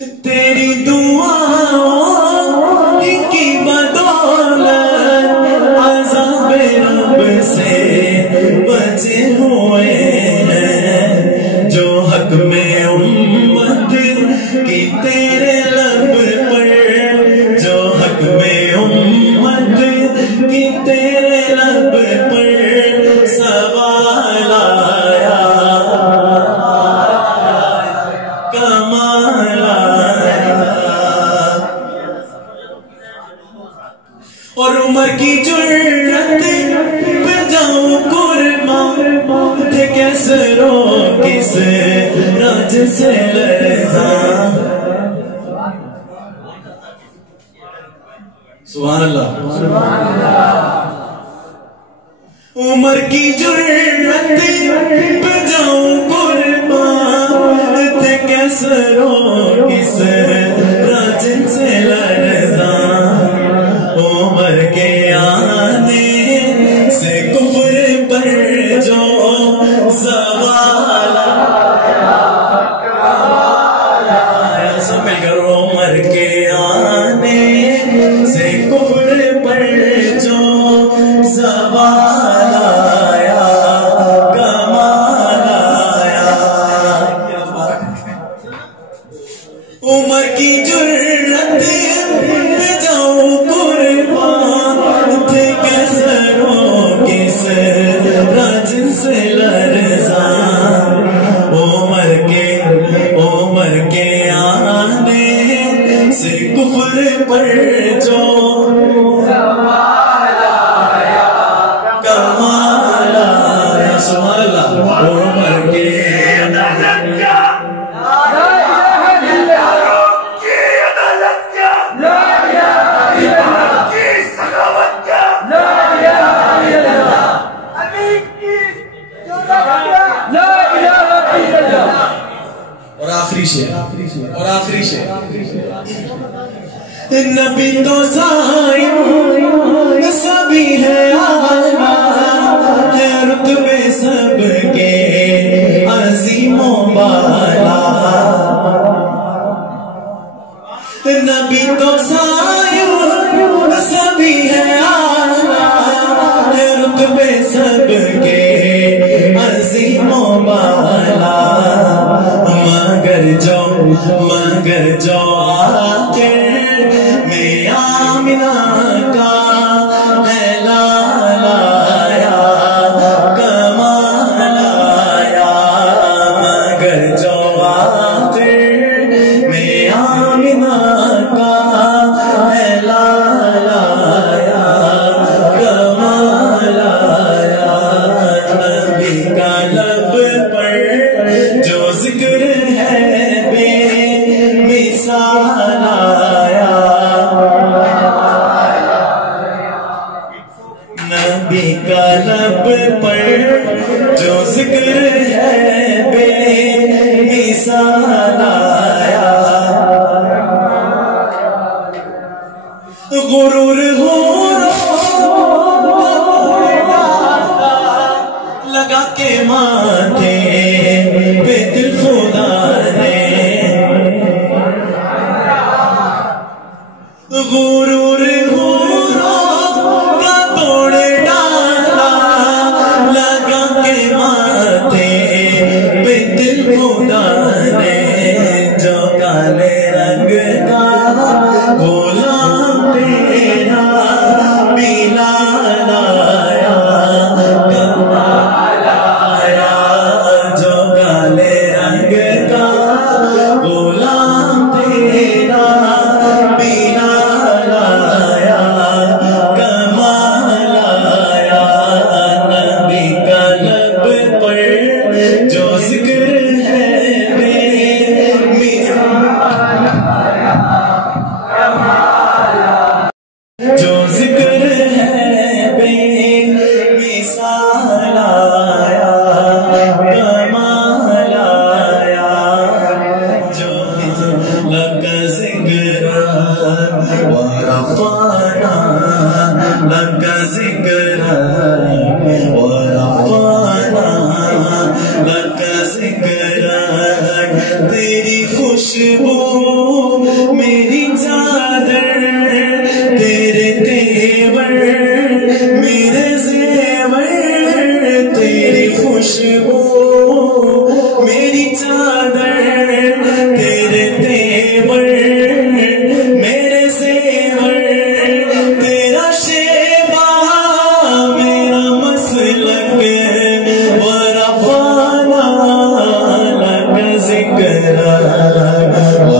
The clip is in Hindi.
तेरी दुआओं की बदौलत अज़ाब रब से बचे हुए हैं, जो हक में उम्मत की तेरे लब पर, जो हक में उम्मत की तेरे लब पर सवाल आया, कमाल आया। और उम्र की जुर्रत पे जाऊं कुर्बान, थे कैसे रो किस राज से लरज़ा। सुभान अल्लाह। उम्र की जुर्रत पे जाऊं कुर्बान, थे कैसे रो किस राज से लरज़ा। उम्र के आने से कुफ्र पर जो सवाल आया, सब मिलकर उम्र के आने से कुफ्र पर जो सवाल आया, कमाल आया। उम्र की जुर्रत पे जाऊं कुर्बान, थे कैसे रो किस राज से लरज़ा। उम्र के आने से कुफ्र पर जो सवाल आया, कमाल आया। सुभान अल्लाह। उम्र के और आखिरी शेर नबी तो साईं सभी है आला, है रुतबे सबके अज़ीमो बाला। नबी तो साईं सभी है आला, है रुतबे सबके अज़ीमो बाला। मगर जो आखिर में आमिना का है लाया, कमाल आया। मगर जो आखिर में आमिना का है लाया, कमाल आया। नबी का लब पर जो जिक्र है बेमिसाल आया, नबी का लब पर जो जिक्र है बेमिसाल आया। गुरूर हो लगा के माथे पे दिल खुदा ने, गुरूर का तोड़ डाला, लगा के माथे पे दिल खुदा ने। जो काले रंग का गुलाम तेरा पीला लाया, कमाल आया। जो काले रंग का गुलाम तेरा पीला लाया, कमाल आया। नबी का लब पर जो जिक्र है बेमिसाल आया, जो जिक्र है बेमिसाल आया, कमाल आया। जो लग जिक्र वरफ़ाना, लग जिक्र वरफ़ाना, लग जिक्र तेरी खुशबू